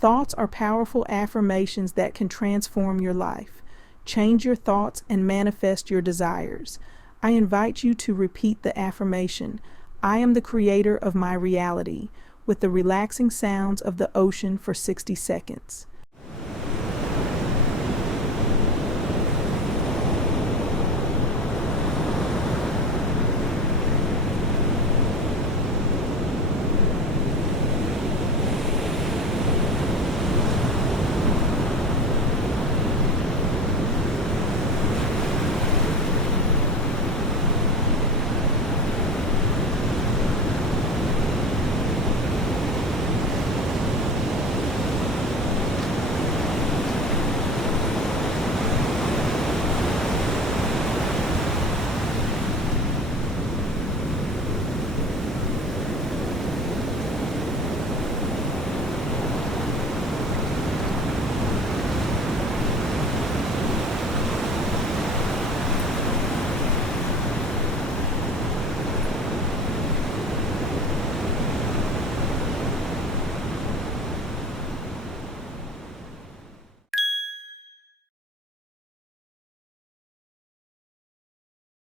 Thoughts are powerful affirmations that can transform your life. Change your thoughts and manifest your desires. I invite you to repeat the affirmation, I am the creator of my reality, with the relaxing sounds of the ocean for 60 seconds.